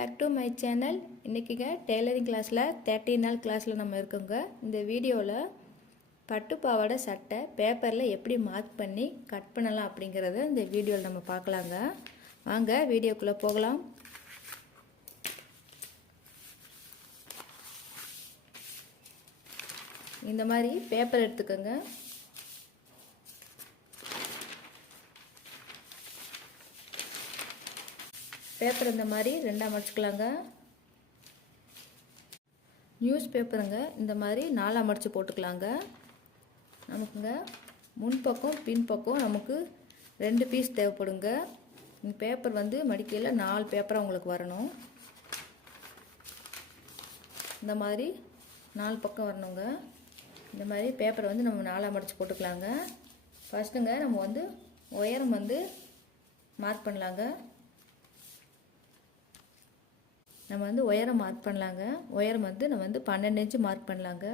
Back to my channel இன்றைக்கிங்க tailoring கிளாஸில் thirty நாள் கிளாஸில் நம்ம இருக்கோங்க. இந்த வீடியோவில் பட்டு பாவாடை சட்டை பேப்பரில் எப்படி மார்க் பண்ணி கட் பண்ணலாம் அப்படிங்கிறத இந்த வீடியோவில் நம்ம பார்க்கலாங்க. வாங்க வீடியோக்குள்ளே போகலாம். இந்த மாதிரி பேப்பர் எடுத்துக்கோங்க. பேப்பர் இந்த மாதிரி ரெண்டாக மடிச்சுக்கலாங்க நியூஸ் பேப்பருங்க இந்த மாதிரி நாலாக மடித்து போட்டுக்கலாங்க. நமக்குங்க முன்பக்கம் பின்பக்கம் நமக்கு ரெண்டு பீஸ் தேவைப்படுங்க. இந்த பேப்பர் வந்து மடிக்கையில் நாலு பேப்பராக உங்களுக்கு வரணும். இந்த மாதிரி நாலு பக்கம் வரணுங்க. இந்த மாதிரி பேப்பரை வந்து நம்ம நாலாக மடித்து போட்டுக்கலாங்க. ஃபஸ்ட்டுங்க நம்ம வந்து உயரம் வந்து மார்க் பண்ணலாங்க. நம்ம வந்து உயரம் மார்க் பண்ணலாங்க. உயரம் வந்து நம்ம வந்து பன்னெண்டு இன்ச்சு மார்க் பண்ணலாங்க.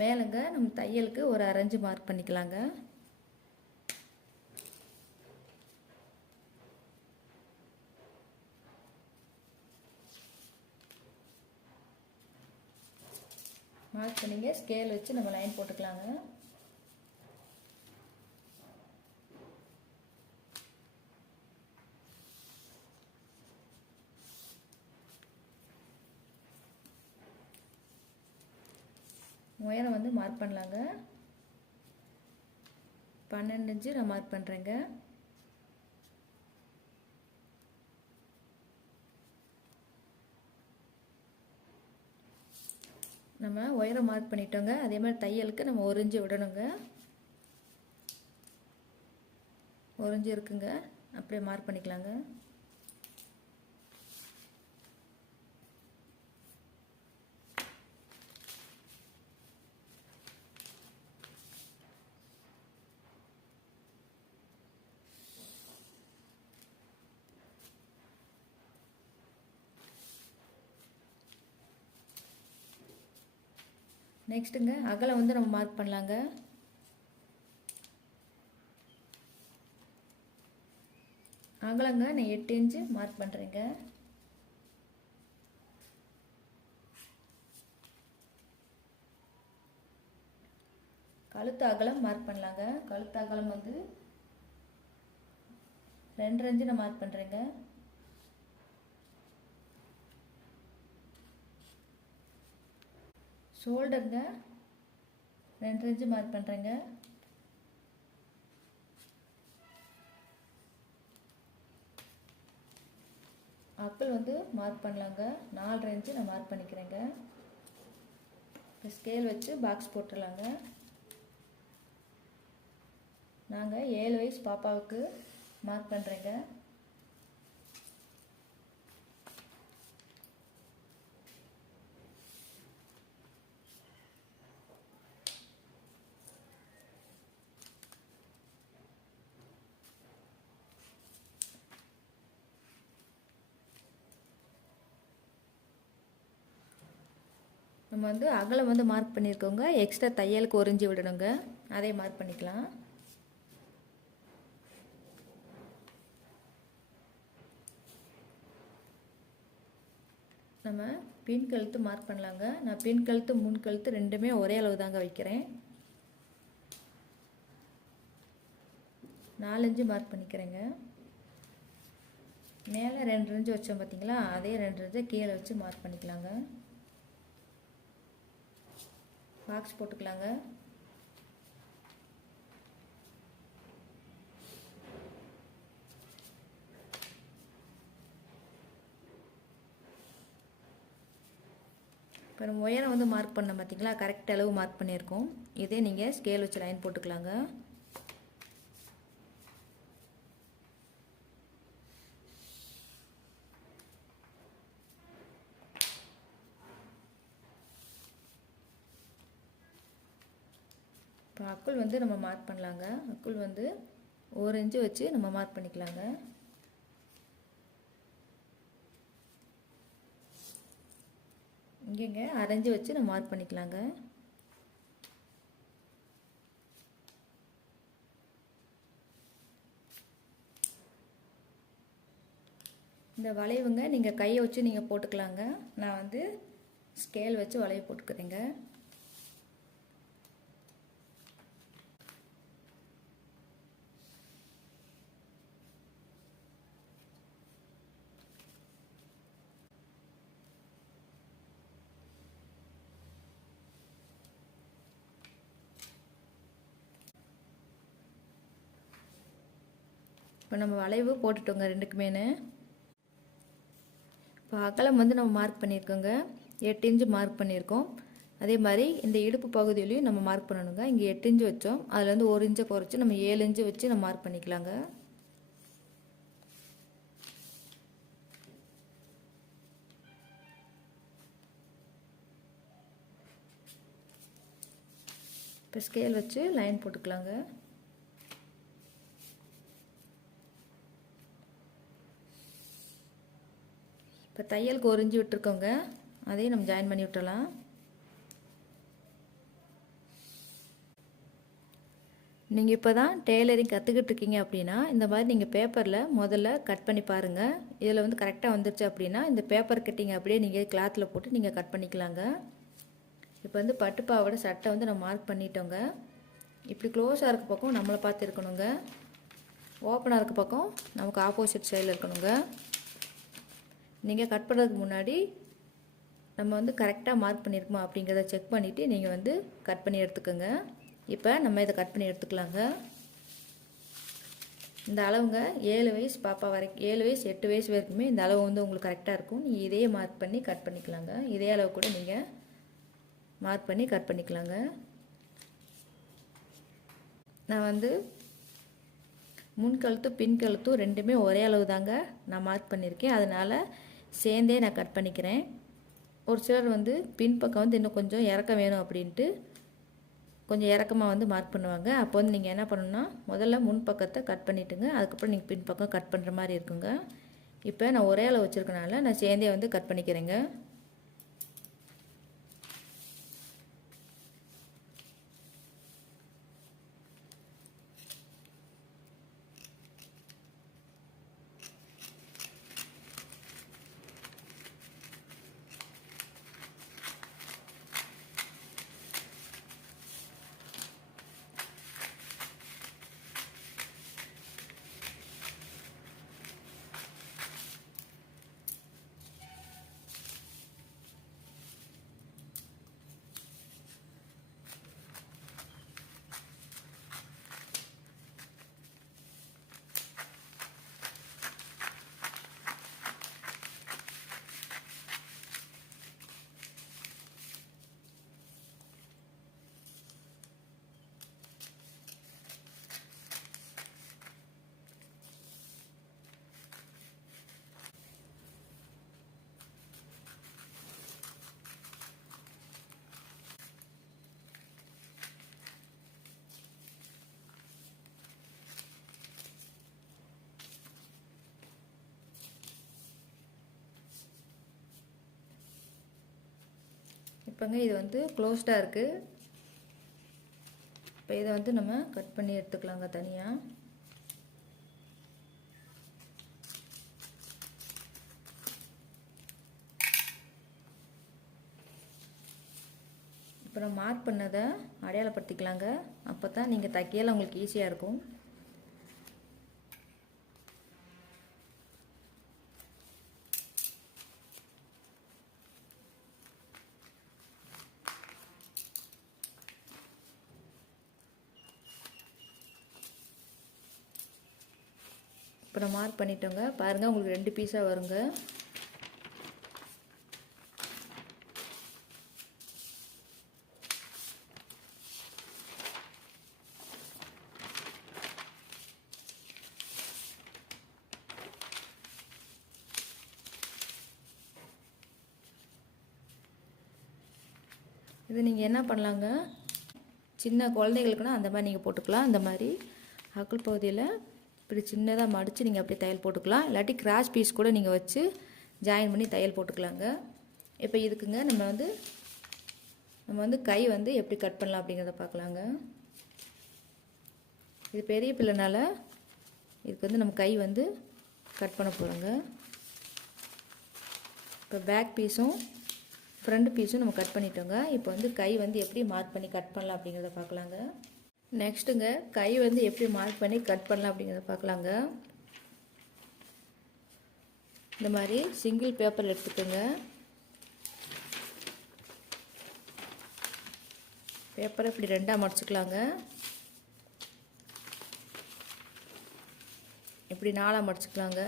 மேலேங்க நம்ம தையலுக்கு ஒரு அரைஞ்சு மார்க் பண்ணிக்கலாங்க. மார்க் பண்ணிங்க ஸ்கேல் வச்சு நம்ம லைன் போட்டுக்கலாங்க. உயரம் வந்து மார்க் பண்ணலாங்க. பன்னெண்டு இன்ச்சு நான் மார்க் பண்ணுறேங்க நம்ம உயரம் மார்க் பண்ணிட்டோங்க. அதே மாதிரி தையலுக்கு நம்ம ஒரிஞ்சு விடணுங்க. ஒரிஞ்சு இருக்குங்க. அப்படியே மார்க் பண்ணிக்கலாங்க. நெக்ஸ்ட்டுங்க அகலம் வந்து நம்ம மார்க் பண்ணலாங்க. அகலங்க நான் எட்டு இன்ச்சு மார்க் பண்ணுறேங்க கழுத்து அகலம் மார்க் பண்ணலாங்க. கழுத்து அகலம் வந்து ரெண்டு இன்ச்சு நான் மார்க் பண்ணுறேங்க ஷோல்டருங்க. ரெண்டு இன்ச்சு மார்க் பண்ணுறேங்க அப்பிள் வந்து மார்க் பண்ணலாங்க. நாலு இன்ச்சு நான் மார்க் பண்ணிக்கிறேங்க. இப்போ ஸ்கேல் வச்சு பாக்ஸ் போட்டுடலாங்க நாங்கள் ஏழு வயசு பாப்பாவுக்கு மார்க் பண்ணுறேங்க நம்ம வந்து அகலம் வந்து மார்க் பண்ணியிருக்கோங்க எக்ஸ்ட்ரா தையலுக்கு ஒரிஞ்சு விடணுங்க. அதே மார்க் பண்ணிக்கலாம். நம்ம பின் கழுத்து மார்க் பண்ணலாங்க. நான் பின் கழுத்து முன் கழுத்து ரெண்டுமே ஒரே அளவு தாங்க வைக்கிறேன். நாலஞ்சு மார்க் பண்ணிக்கிறேங்க. மேலே ரெண்டு இன்ச்சு வச்சோம் பார்த்தீங்களா அதே ரெண்டு இன்ச்சு கீழே வச்சு மார்க் பண்ணிக்கலாங்க. பாக்ஸ் போட்டுக்கலாங்க. இப்போ நம்ம உயரம் வந்து மார்க் பண்ண பார்த்தீங்களா கரெக்ட் அளவு மார்க் பண்ணியிருக்கோம். இதே நீங்கள் ஸ்கேல் வச்சு லைன் போட்டுக்கலாங்க இப்போ அக்குள் வந்து நம்ம மார்க் பண்ணலாங்க. அக்குள் வந்து ஒரு வச்சு நம்ம மார்க் பண்ணிக்கலாங்க. இங்கேங்க அரைஞ்சி வச்சு நம்ம மார்க் பண்ணிக்கலாங்க. இந்த வளைவுங்க நீங்கள் கையை வச்சு நீங்கள் போட்டுக்கலாங்க. நான் வந்து ஸ்கேல் வச்சு வளைவு போட்டுக்கிறேங்க. இப்போ நம்ம வளைவு போட்டுட்டோங்க ரெண்டுக்குமேனு. இப்போ அகலம் வந்து நம்ம மார்க் பண்ணியிருக்கோங்க. எட்டு இன்ச்சு மார்க் பண்ணியிருக்கோம். அதே மாதிரி இந்த இடுப்பு பகுதியிலையும் நம்ம மார்க் பண்ணணுங்க. இங்கே எட்டு இன்ச்சு வச்சோம். அதுலேருந்து ஒரு இன்ச்சை குறைச்சி நம்ம ஏழு இன்ச்சு வச்சு நம்ம மார்க் பண்ணிக்கலாங்க. இப்போ ஸ்கேல் வச்சு லைன் போட்டுக்கலாங்க. இப்போ தையலுக்கு ஒரு இன்ச்சு விட்டுருக்கோங்க. அதையும் நம்ம ஜாயின் பண்ணி விட்டுறலாம். நீங்கள் இப்போ தான் டெய்லரிங் கற்றுக்கிட்டு இருக்கீங்க அப்படின்னா இந்த மாதிரி நீங்கள் பேப்பரில் முதல்ல கட் பண்ணி பாருங்கள் இதில் வந்து கரெக்டாக வந்துருச்சு அப்படின்னா இந்த பேப்பர் கட்டிங் அப்படியே நீங்கள் கிளாத்தில் போட்டு நீங்கள் கட் பண்ணிக்கலாங்க. இப்போ வந்து பட்டுப்பாவோட சட்டை வந்து நம்ம மார்க் பண்ணிட்டோங்க. இப்படி க்ளோஸாக இருக்க பக்கம் நம்மளை பார்த்து இருக்கணுங்க. ஓப்பனாக இருக்க பக்கம் நமக்கு ஆப்போசிட் சைடில் இருக்கணுங்க. நீங்கள் கட் பண்ணுறதுக்கு முன்னாடி நம்ம வந்து கரெக்டாக மார்க் பண்ணியிருக்குமா அப்படிங்கிறத செக் பண்ணிவிட்டு நீங்கள் வந்து கட் பண்ணி எடுத்துக்கோங்க. இப்போ நம்ம இதை கட் பண்ணி எடுத்துக்கலாங்க. இந்த அளவுங்க ஏழு வயசு பாப்பா வரைக்கும் ஏழு வயசு எட்டு வயசு வரைக்குமே இந்த அளவு வந்து உங்களுக்கு கரெக்டாக இருக்கும். நீங்கள் இதே மார்க் பண்ணி கட் பண்ணிக்கலாங்க. இதே அளவு கூட நீங்கள் மார்க் பண்ணி கட் பண்ணிக்கலாங்க. நான் வந்து முன் கழுத்தும் பின் கழுத்தும் ரெண்டுமே ஒரே அளவு தாங்க நான் மார்க் பண்ணியிருக்கேன் அதனால் சேர்ந்தே நான் கட் பண்ணிக்கிறேன். ஒரு சிலர் வந்து பின்பக்கம் வந்து இன்னும் கொஞ்சம் இறக்கம் வேணும் அப்படின்ட்டு கொஞ்சம் இறக்கமாக வந்து மார்க் பண்ணுவாங்க. அப்போ வந்து நீங்கள் என்ன பண்ணணும்னா முதல்ல முன்பக்கத்தை கட் பண்ணிவிட்டுங்க அதுக்கப்புறம் நீங்கள் பின்பக்கம் கட் பண்ணுற மாதிரி இருக்குங்க. இப்போ நான் ஒரே அளவு வச்சுருக்கனால நான் சேர்ந்தே வந்து கட் பண்ணிக்கிறேங்க. இப்போங்க இது வந்து க்ளோஸ்டாக இருக்குது இப்போ இதை வந்து நம்ம கட் பண்ணி எடுத்துக்கலாங்க தனியாக இப்போ நம்ம மார்க் பண்ணதை அடையாளப்படுத்திக்கலாங்க. அப்போ தான் நீங்கள் தைக்கையில் உங்களுக்கு ஈஸியாக இருக்கும். இப்போ நான் மார்க் பண்ணிட்டோங்க. பாருங்கள் உங்களுக்கு ரெண்டு பீஸாக வருங்க. இது நீங்கள் என்ன பண்ணலாங்க? சின்ன குழந்தைகளுக்குன்னா அந்த மாதிரி நீங்கள் போட்டுக்கலாம். அந்த மாதிரி அக்குள் பகுதியில் இப்படி சின்னதாக மடித்து நீங்கள் அப்படியே தையல் போட்டுக்கலாம். இல்லாட்டி கிராஸ் பீஸ் கூட நீங்கள் வச்சு ஜாயின் பண்ணி தையல் போட்டுக்கலாங்க. இப்போ இதுக்குங்க நம்ம வந்து நம்ம வந்து கை வந்து எப்படி கட் பண்ணலாம் அப்படிங்கிறத பார்க்கலாங்க. இது பெரிய பிள்ளைனால இதுக்கு வந்து நம்ம கை வந்து கட் பண்ண போகிறோங்க இப்போ பேக் பீஸும் ஃப்ரண்ட் பீஸும் நம்ம கட் பண்ணிட்டோங்க. இப்போ வந்து கை வந்து எப்படி மார்க் பண்ணி கட் பண்ணலாம் அப்படிங்கிறத பார்க்கலாங்க. நெக்ஸ்ட்டுங்க கை வந்து எப்படி மார்க் பண்ணி கட் பண்ணலாம் அப்படிங்கிறத பார்க்கலாங்க. இந்த மாதிரி சிங்கிள் பேப்பர் எடுத்துக்கோங்க. பேப்பரை இப்படி ரெண்டாக மடிச்சுக்கலாங்க. இப்படி நாளாக மடிச்சுக்கலாங்க.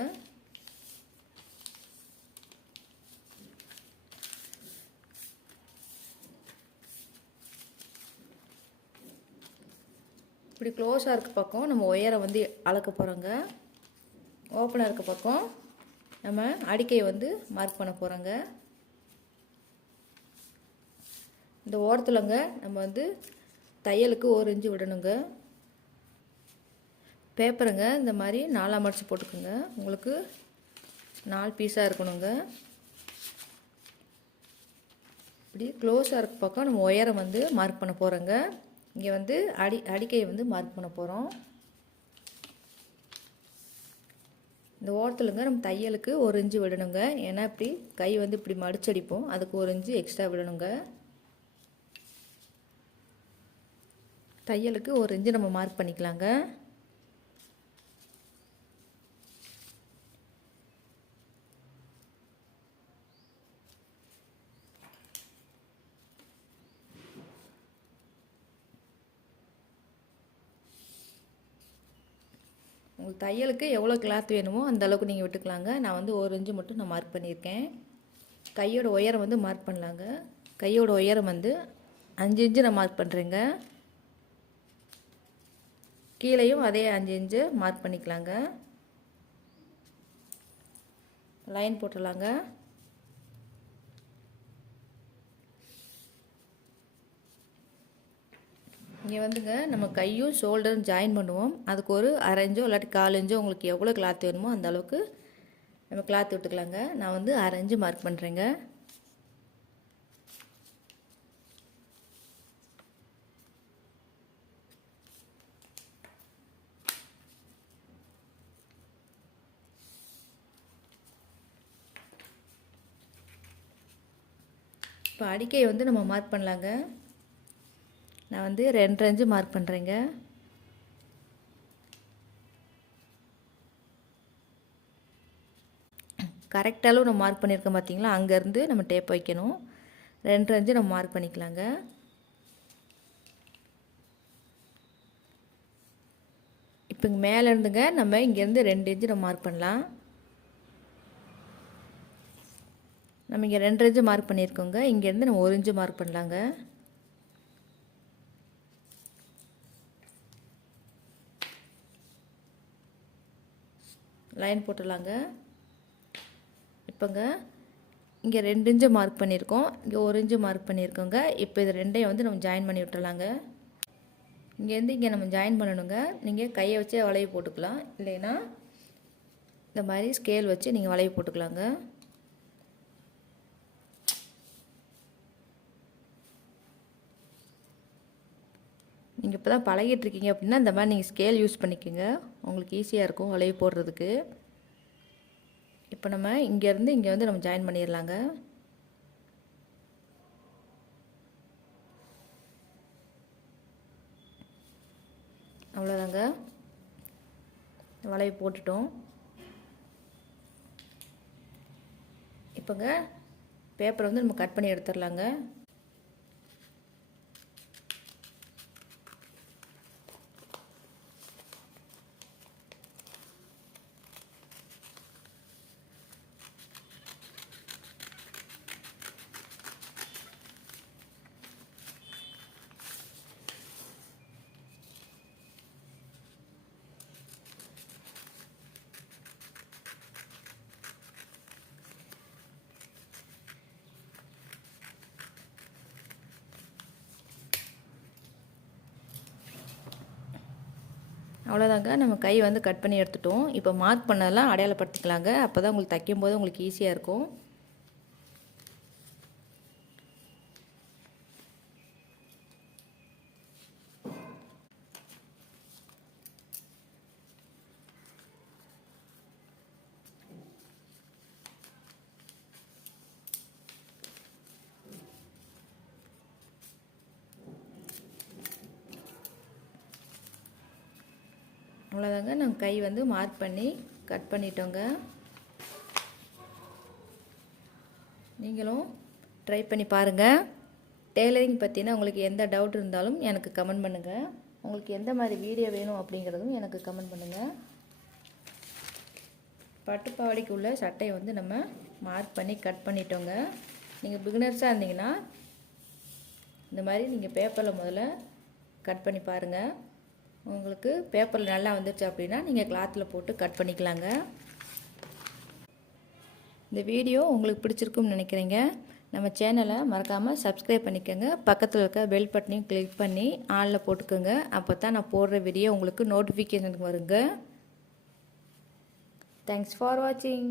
இப்படி க்ளோஸாக இருக்க பக்கம் நம்ம ஒயரை வந்து அளக்க போகிறோங்க ஓப்பனாக இருக்க பக்கம் நம்ம அடிக்கையை வந்து மார்க் பண்ண போகிறோங்க இந்த ஓரத்துலங்க நம்ம வந்து தையலுக்கு ஒரு இன்ச்சு விடணுங்க. பேப்பருங்க இந்த மாதிரி நாலாம் மடித்து போட்டுக்கோங்க. உங்களுக்கு நாலு பீஸாக இருக்கணுங்க. இப்படி க்ளோஸாக இருக்க பக்கம் நம்ம ஒயரை வந்து மார்க் பண்ண போகிறோங்க இங்கே வந்து அடி அடிக்கையை வந்து மார்க் பண்ண போகிறோம் இந்த ஓரத்துலங்க நம்ம தையலுக்கு ஒரு இன்ச்சு விடணுங்க. ஏன்னா இப்படி கை வந்து இப்படி மடிச்சடிப்போம். அதுக்கு ஒரு இன்ச்சு எக்ஸ்ட்ரா விடணுங்க. தையலுக்கு ஒரு இன்ச்சு நம்ம மார்க் பண்ணிக்கலாங்க. உங்களுக்கு தையலுக்கு எவ்வளோ கிளாத் வேணுமோ அந்த அளவுக்கு நீங்கள் விட்டுக்கலாங்க. நான் வந்து ஒரு இன்ச்சு மட்டும் நான் மார்க் பண்ணியிருக்கேன். கையோட உயரம் வந்து மார்க் பண்ணலாங்க. கையோட உயரம் வந்து அஞ்சு இன்ச்சு நான் மார்க் பண்ணுறேங்க கீழேயும் அதே அஞ்சு இன்ச்சு மார்க் பண்ணிக்கலாங்க. லைன் போட்டுடலாங்க. இங்கே வந்துங்க நம்ம கையும் ஷோல்டரும் ஜாயின் பண்ணுவோம். அதுக்கு ஒரு அரைஞ்சோ இல்லாட்டி காலஞ்சோ உங்களுக்கு எவ்வளோ கிளாத் வேணுமோ அந்த அளவுக்கு நம்ம கிளாத் விட்டுக்கலாங்க. நான் வந்து அரைஞ்சு மார்க் பண்ணுறேங்க இப்போ அடிக்கையை வந்து நம்ம மார்க் பண்ணலாங்க. நான் வந்து ரெண்டு இன்ச்சு மார்க் பண்ணுறேங்க கரெக்டாலும் நம்ம மார்க் பண்ணியிருக்கோம் பார்த்தீங்களா அங்கேருந்து நம்ம டேப் வைக்கணும். ரெண்டு இன்ச்சு நம்ம மார்க் பண்ணிக்கலாங்க. இப்போ இங்கே மேலே இருந்துங்க நம்ம இங்கேருந்து ரெண்டு இன்ச்சு நம்ம மார்க் பண்ணலாம். நம்ம இங்கே ரெண்டு இன்ச்சு மார்க் பண்ணியிருக்கோங்க இங்கேருந்து நம்ம ஒரு இன்ச்சு மார்க் பண்ணலாங்க. லைன் போட்டுடலாங்க. இப்போங்க இங்கே ரெண்டு இன்ச்சு மார்க் பண்ணியிருக்கோம். இங்கே ஒரு இன்ச்சு மார்க் பண்ணியிருக்கோங்க. இப்போ இது ரெண்டையும் வந்து நம்ம ஜாயின் பண்ணி விட்டுறலாங்க இங்கேருந்து இங்கே நம்ம ஜாயின் பண்ணணுங்க. நீங்கள் கையை வச்சு வளைவு போட்டுக்கலாம். இல்லைன்னா இந்த மாதிரி ஸ்கேல் வச்சு நீங்கள் வளைவு போட்டுக்கலாங்க. நீங்கள் இப்போ தான் பழகிட்டுருக்கீங்க அப்படின்னா இந்த மாதிரி நீங்கள் ஸ்கேல் யூஸ் பண்ணிக்கோங்க. உங்களுக்கு ஈஸியாக இருக்கும் வளைவு போடுறதுக்கு. இப்போ நம்ம இங்கேருந்து இங்கே வந்து நம்ம ஜாயின் பண்ணிடலாங்க அவ்வளோதாங்க வளைவு போட்டுட்டோம். இப்போங்க பேப்பரை வந்து நம்ம கட் பண்ணி எடுத்துடலாங்க அவ்வளோதாங்க நம்ம கை வந்து கட் பண்ணி எடுத்துட்டோம். இப்போ மார்க் பண்ணதெல்லாம் அடையாளப்படுத்திக்கலாங்க. அப்போ தான் உங்களுக்கு தைக்கும் போது உங்களுக்கு ஈஸியாக இருக்கும். அவ்வளோதாங்க நாங்கள் கை வந்து மார்க் பண்ணி கட் பண்ணிட்டோங்க. நீங்களும் ட்ரை பண்ணி பாருங்கள் டெய்லரிங் பற்றினா உங்களுக்கு எந்த டவுட் இருந்தாலும் எனக்கு கமெண்ட் பண்ணுங்கள் உங்களுக்கு எந்த மாதிரி வீடியோ வேணும் அப்படிங்கிறதும் எனக்கு கமெண்ட் பண்ணுங்கள் பட்டுப்பாவாடைக்கு உள்ள சட்டையை வந்து நம்ம மார்க் பண்ணி கட் பண்ணிட்டோங்க. நீங்கள் பிகினர்ஸாக இருந்தீங்கன்னா இந்த மாதிரி நீங்கள் பேப்பரில் முதல்ல கட் பண்ணி பாருங்கள் உங்களுக்கு பேப்பரில் நல்லா வந்துருச்சு அப்படின்னா நீங்கள் கிளாத்தில் போட்டு கட் பண்ணிக்கலாங்க. இந்த வீடியோ உங்களுக்கு பிடிச்சிருக்கும்னு நினைக்கிறீங்க. நம்ம சேனலை மறக்காமல் சப்ஸ்கிரைப் பண்ணிக்கோங்க. பக்கத்தில் இருக்க பெல் பட்டனையும் கிளிக் பண்ணி ஆனில் போட்டுக்கோங்க. அப்போ தான் நான் போடுற வீடியோ உங்களுக்கு நோட்டிஃபிகேஷனுக்கு வருங்க. தேங்க்ஸ் ஃபார் வாட்சிங்